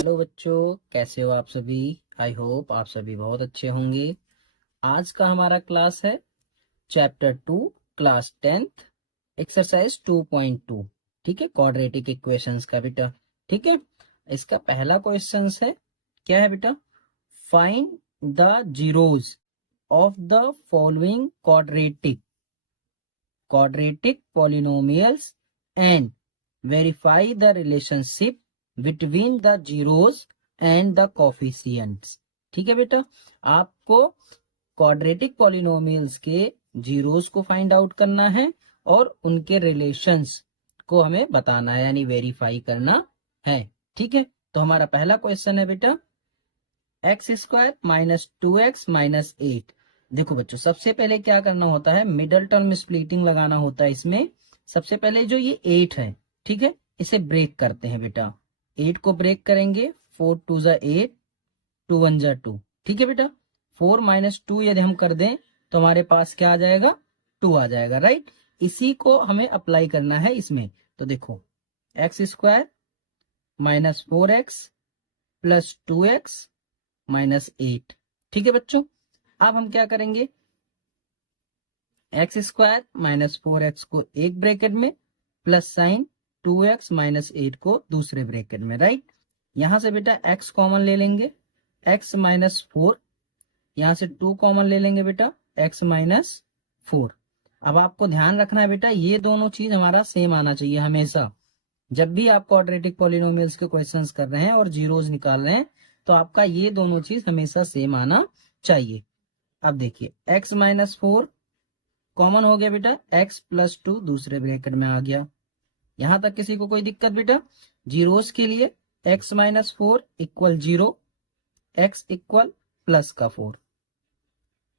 Hello बच्चों, कैसे हो आप सभी। आई होप आप सभी बहुत अच्छे होंगे। आज का हमारा क्लास है चैप्टर 2, क्लास 10th, एक्सरसाइज 2.2। ठीक है, क्वाड्रेटिक इक्वेशंस का बेटा। ठीक है, इसका पहला क्वेश्चन है, क्या है बेटा, find the zeros of the following quadratic polynomials and verify the relationship between the zeros and the coefficients। ठीक है बेटा, आपको क्वाड्रेटिक पॉलिनोमियल्स के जीरोस को फाइंड आउट करना है और उनके रिलेशंस को हमें बताना है, यानी वेरीफाई करना है। ठीक है, तो हमारा पहला क्वेश्चन है बेटा, x square minus 2x minus 8। देखो बच्चों, सबसे पहले क्या करना होता है, मिडल टर्म स्प्लिटिंग लगाना होता है इसमें। सबसे पहले जो ये 8 है, ठीक है, इसे ब्रेक करते हैं बेटा। 8 को ब्रेक करेंगे, 4 2 जा 8, 2 1 जा 2। ठीक है बेटा, 4 माइनस 2 यदि हम कर दें तो हमारे पास क्या आ जाएगा, 2 आ जाएगा, राइट। इसी को हमें अप्लाई करना है इसमें। तो देखो, x square minus 4x plus 2x minus 8। ठीक है बच्चों, अब हम क्या करेंगे, एक्स स्क्वायर माइनस 4x को एक ब्रैकेट में प्लस साइन 2x माइनस 8 को दूसरे ब्रैकेट में, राइट। यहां से बेटा x कॉमन ले लेंगे, x माइनस 4, यहां से 2 कॉमन ले लेंगे बेटा, x माइनस 4। अब आपको ध्यान रखना है बेटा, ये दोनों चीज हमारा सेम आना चाहिए हमेशा। जब भी आप क्वाड्रेटिक पॉलिनोमियल्स के क्वेश्चंस कर रहे हैं और जीरोस निकाल रहे हैं, तो आपका ये दोनों चीज हमेशा सेम आना चाहिए। अब देखिए, x माइनस 4 कॉमन हो गया बेटा, x प्लस 2 दूसरे ब्रैकेट में आ गया। यहां तक किसी को कोई दिक्कत बेटा? जीरोस के लिए x minus 4 equal 0, x equal plus का 4,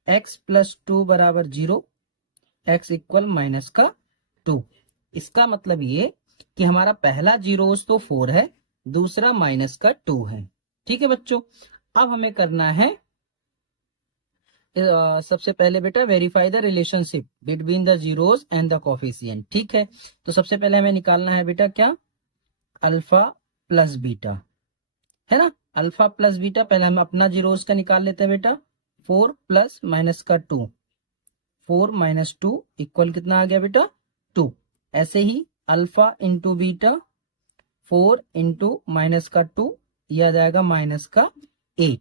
x प्लस 2 बराबर 0, x इक्वल माइनस का 2। इसका मतलब ये कि हमारा पहला जीरोस तो 4 है, दूसरा माइनस का 2 है। ठीक है बच्चों, अब हमें करना है सबसे पहले बेटा verify the relationship between the zeros and the coefficient. ठीक है, तो सबसे पहले हमें निकालना है बेटा क्या, अल्फा प्लस बीटा, है ना। अल्फा प्लस बीटा, पहले हम अपना जीरोस का निकाल लेते हैं बेटा। 4 प्लस माइनस का 2, 4 माइनस 2 इक्वल कितना आ गया बेटा, 2। ऐसे ही alpha into beta, 4 into minus का 2, यह आ जाएगा माइनस का 8।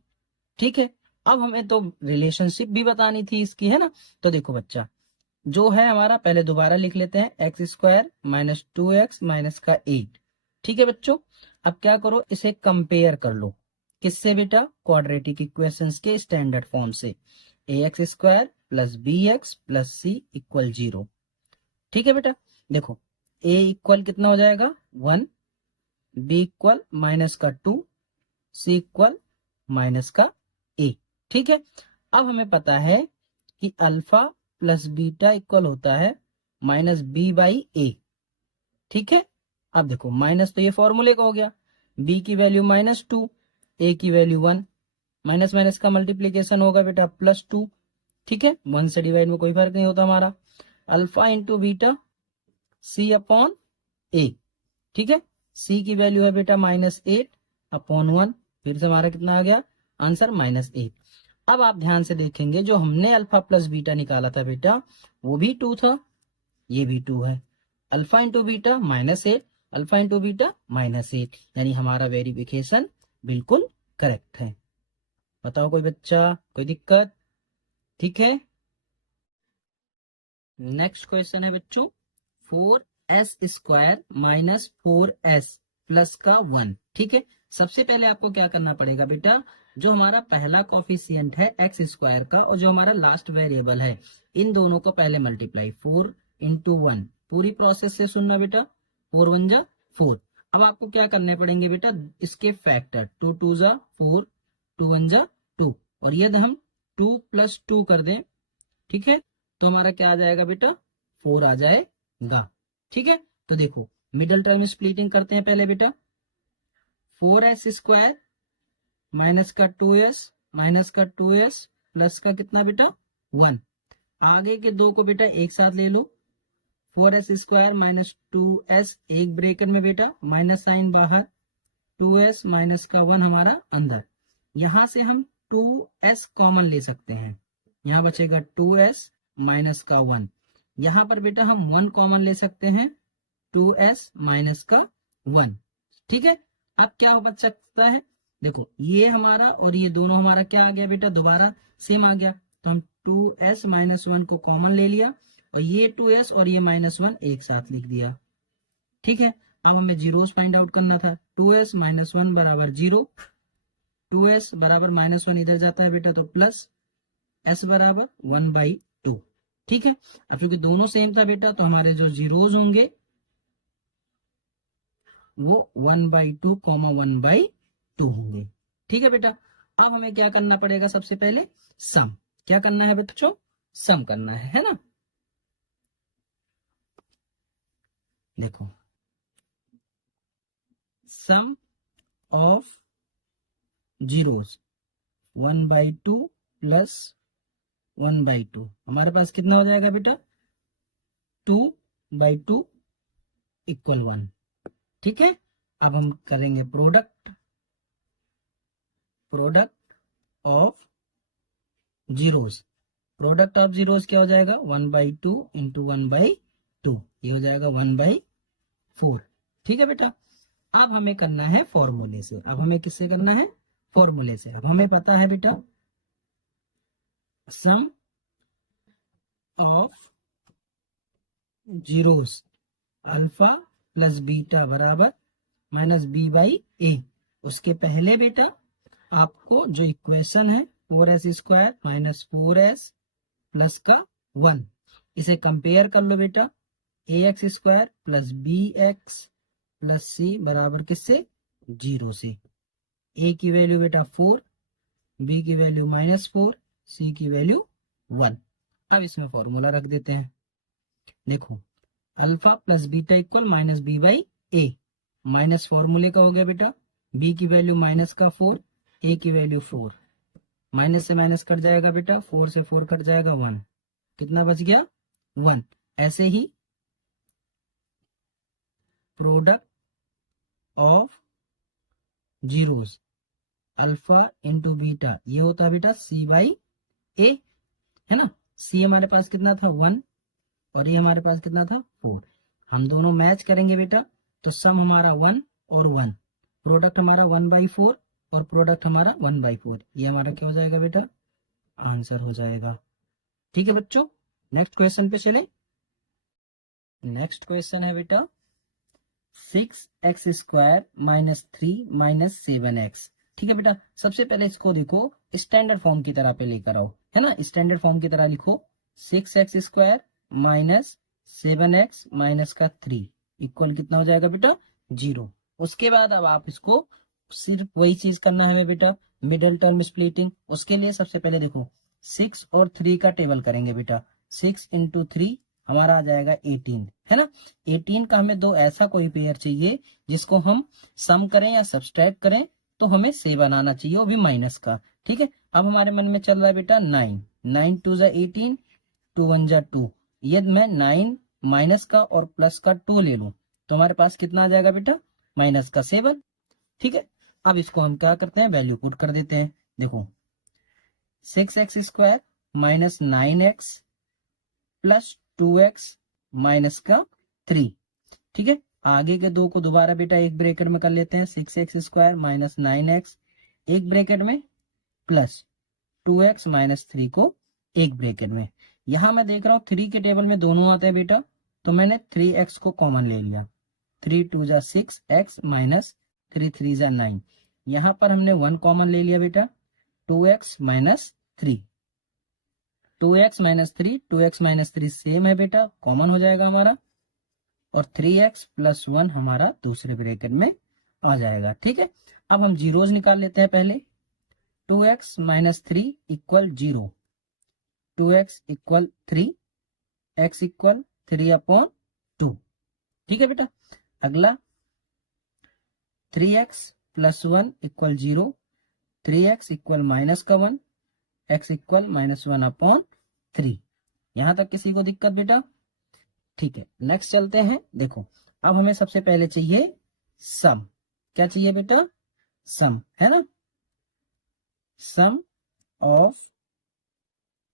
ठीक है, अब हमें तो रिलेशनशिप भी बतानी थी इसकी, है ना। तो देखो बच्चा, जो है हमारा, पहले दोबारा लिख लेते हैं, x square minus 2x minus का 8। ठीक है बच्चों, अब क्या करो, इसे कंपेयर कर लो, किससे बेटा, क्वाड्रेटिक इक्वेशंस के स्टैंडर्ड फॉर्म से। A X square plus B X plus C equal 0। ठीक है बेटा, देखो ए इक्वल कितना हो जाएगा 1, बी इक्वल माइनस का 2, सी इक्वल माइनस का 8। ठीक है, अब हमें पता है कि अल्फा प्लस बीटा इक्वल होता है माइनस बी बाई ए। ठीक है, अब देखो माइनस तो ये फॉर्मूले का हो गया, बी की वैल्यू माइनस 2, ए की वैल्यू 1, माइनस माइनस का मल्टीप्लीकेशन होगा बेटा प्लस 2। ठीक है, 1 से डिवाइड में कोई फर्क नहीं होता हमारा। अल्फा इंटू बीटा सी अपॉन ए। ठीक है, सी की वैल्यू है बेटा माइनस 8 अपॉन 1, फिर से हमारा कितना आ गया आंसर, माइनस 8। अब आप ध्यान से देखेंगे, जो हमने अल्फा प्लस बीटा निकाला था बेटा, वो भी 2 था, ये भी 2 है। Alpha into beta minus 8, alpha into beta minus 8, यानी हमारा वेरिफिकेशन बिल्कुल करेक्ट है। बताओ कोई बच्चा, कोई दिक्कत? ठीक है, नेक्स्ट क्वेश्चन है बच्चों, 4s square minus 4s plus का 1। ठीक है, सबसे पहले आपको क्या करना पड़ेगा बेटा, जो हमारा पहला कॉफिशिएंट है एक्स स्क्वायर का और जो हमारा लास्ट वेरिएबल है, इन दोनों को पहले मल्टीप्लाई, 4 इंटू 1, पूरी प्रोसेस से सुनना बेटा, 4 1 जा 4। अब आपको क्या करने पड़ेंगे बेटा, इसके फैक्टर, 2 2 जा 4, 2 1 जा 2, और यदि हम 2 प्लस 2 कर दें, ठीक है, तो हमारा क्या आ जाएगा बेटा, 4 आ जाएगा। ठीक है, तो देखो मिडल टर्म स्प्लिटिंग करते हैं पहले बेटा, 4s स्क्वायर माइनस का 2s माइनस का 2s प्लस का कितना बेटा 1। आगे के दो को बेटा एक साथ ले लो, 4s स्क्वायर माइनस 2s एक ब्रेकेट में बेटा, माइनस साइन बाहर, 2s माइनस का 1 हमारा अंदर, यहां से हम 2s कॉमन ले सकते हैं, यहां बचेगा 2s माइनस का 1, यहां पर बेटा हम 1 कॉमन ले सकते हैं, 2s माइनस का 1। ठीक है, अब क्या बच सकता है, देखो ये हमारा और ये दोनों हमारा क्या आ गया बेटा, दोबारा सेम आ गया, तो हम 2s माइनस 1 को कॉमन ले लिया और ये 2s और ये -1 एक साथ लिख दिया। ठीक है, अब हमें जीरोस फाइंड आउट करना था, 2s माइनस 1 बराबर 0, 2s बराबर -1 इधर जाता है बेटा तो प्लस s बराबर 1/2। ठीक है, अब क्योंकि दोनों सेम था बेटा तो हमारे जो जीरोस होंगे वो 1/2 1/2 होंगे। ठीक है बेटा, अब हमें क्या करना पड़ेगा, सबसे पहले सम, क्या करना है बच्चों, सम करना है ना। देखो सम ऑफ जीरोस 1/2 प्लस 1/2 हमारे पास कितना हो जाएगा बेटा, 2/2 इक्वल 1। ठीक है, अब हम करेंगे product of zeros, product of zeros क्या हो जाएगा, 1/2 इंटू 1/2, ये हो जाएगा 1/4। ठीक है बेटा, अब हमें करना है फॉर्मूले से, अब हमें किससे करना है, फॉर्मूले से। अब हमें पता है बेटा sum of zeros alpha plus beta बराबर -b/a। उसके पहले बेटा आपको जो इक्वेशन है 4s² माइनस 4s प्लस का 1, इसे कंपेयर कर लो बेटा, ax² plus bx plus c बराबर किससे, 0 से। a की वैल्यू बेटा 4, b की वैल्यू -4, c की वैल्यू 1। अब इसमें फॉर्मूला रख देते हैं, देखो alpha plus beta equal -b/a, minus फॉर्मूले का हो गया बेटा, b की वैल्यू माइनस का 4, a की वैल्यू 4, माइनस से माइनस कट जाएगा बेटा, 4 से 4 कट जाएगा 1, कितना बच गया 1। ऐसे ही product of zeros alpha into beta, ये होता है बेटा c/a, है ना। c हमारे पास कितना था 1 और ये हमारे पास कितना था 4, हम दोनों मैच करेंगे बेटा तो सम हमारा 1 और 1, प्रोडक्ट हमारा 1/4 और प्रोडक्ट हमारा 1/4, ये हमारा क्या हो जाएगा बेटा, आंसर हो जाएगा। ठीक है बच्चों, नेक्स्ट क्वेश्चन पे चले। नेक्स्ट क्वेश्चन है बेटा 6x² माइनस 3 माइनस 7x। ठीक है बेटा, सबसे पहले इसको देखो स्टैंडर्ड फॉर्म की तरह पे लेकर आओ, है ना, स्टैंडर्ड फॉर्म की तरह लिखो 6x² माइनस 7x माइनस का 3 इक्वल कितना हो जाएगा बेटा 0। उसके बाद अब आप इसको सिर्फ वही चीज करना है बेटा, मिडिल टर्म स्प्लिटिंग। उसके लिए सबसे पहले देखो 6 और 3 का टेबल करेंगे बेटा, 6 इंटू 3 हमारा आ जाएगा 18, है ना। 18 का हमें दो ऐसा कोई पेयर चाहिए जिसको हम सम करें या सब्सट्रैक्ट करें तो हमें 7 आना चाहिए, वो भी माइनस का। ठीक है, अब हमारे मन में चल रहा है बेटा 9 2 18, 2 1 2, ये मैं 9 माइनस का और प्लस का 2 ले लूं तो हमारे पास कितना आ जाएगा बेटा माइनस का 7। ठीक है, अब इसको हम क्या करते हैं, वैल्यू पुट कर देते हैं। देखो 6x² minus 9x plus 2x minus का 3। ठीक है, आगे के दो को दोबारा बेटा एक ब्रैकेट में कर लेते हैं, 6x² माइनस 9x एक ब्रैकेट में प्लस 2x माइनस 3 को एक ब्रैकेट में। यहां मैं देख रहा हूं 3 के टेबल में दोनों आते हैं बेटा, तो मैंने 3x को कॉमन ले लिया, 3 2 6x माइनस 3 3 9। यहां पर हमने 1 कॉमन ले लिया बेटा, 2x minus 3, 2x minus 3, 2x minus 3 same है बेटा, कॉमन हो जाएगा हमारा, और 3x प्लस 1 हमारा दूसरे ब्रैकेट में आ जाएगा। ठीक है, अब हम जीरोस निकाल लेते हैं पहले, 2x minus 3 equal 0, 2x equal 3, x equal 3/2। ठीक है बेटा, अगला 3x plus 1 equal 0, 3x equal minus का 1, x इक्वल -1/3। यहां तक किसी को दिक्कत बेटा? ठीक है, नेक्स्ट चलते हैं। देखो अब हमें सबसे पहले चाहिए सम, क्या चाहिए बेटा, सम, है ना, sum of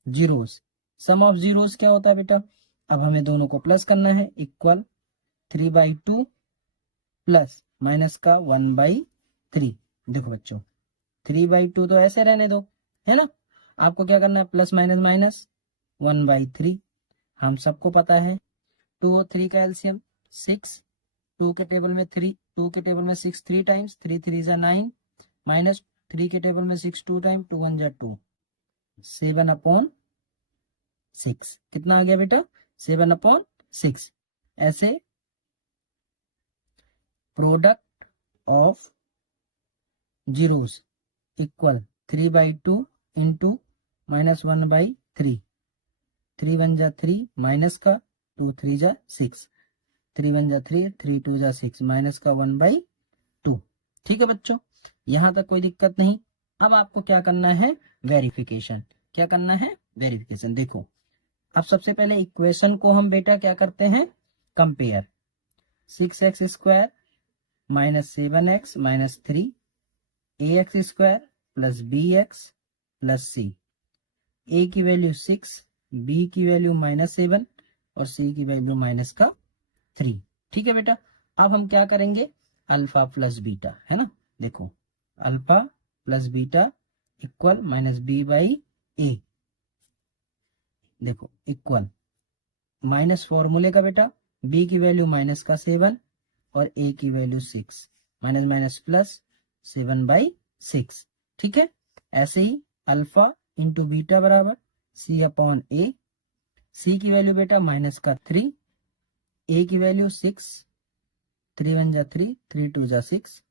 zeros. Sum of zeros क्या होता है बेटा, अब हमें दोनों को प्लस करना है, इक्वल 3/2 प्लस माइनस का 1/3। देखो बच्चों 3/2 तो ऐसे रहने दो, है ना, आपको क्या करना है, प्लस माइनस माइनस 1/3। हम सबको पता है 2 और 3 का एलसीएम 6, 2 के टेबल में 3, 2 के टेबल में 6 3 टाइम्स, 3 3 जा 9, माइनस 3 के टेबल में 6 2 टाइम, 2 1 जा 2, 7/6। कितना आ गया बेटा, 7/6। ऐसे product of zeros equal 3/2 into minus 1/3, 3 1 जा 3 माइनस का 2 3 जा 6, 3 1 जा 3, 3 2 जा 6 माइनस का 1/2। ठीक है बच्चों, यहां तक कोई दिक्कत नहीं। अब आपको क्या करना है, वेरिफिकेशन। क्या करना है, वेरिफिकेशन। देखो अब सबसे पहले इक्वेशन को हम बेटा क्या करते हैं, compare. 6x² minus 7x minus 3 ax² plus bx plus c। a की वैल्यू 6, b की वैल्यू -7 और c की वैल्यू माइनस का 3। ठीक है बेटा, अब हम क्या करेंगे, अल्फा प्लस बीटा, है ना, देखो alpha plus beta equal minus b/a। देखो इक्वल माइनस फॉर्मूले का बेटा, b की वैल्यू माइनस का 7 और a की वैल्यू 6, माइनस माइनस प्लस 7/6। ठीक है, ऐसे ही अल्फा इंटू बीटा बराबर c/a। c की वैल्यू बेटा माइनस का 3, a की वैल्यू 6, 3 1 जा 3, 3 2 जा 6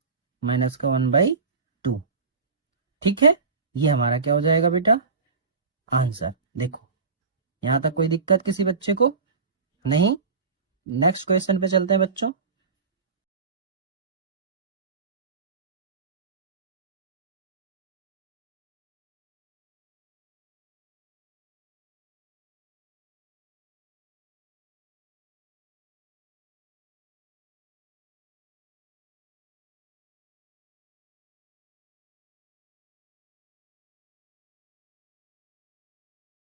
माइनस का 1/2। ठीक है, ये हमारा क्या हो जाएगा बेटा, आंसर। देखो यहां तक कोई दिक्कत किसी बच्चे को नहीं। नेक्स्ट क्वेश्चन पे चलते हैं बच्चों।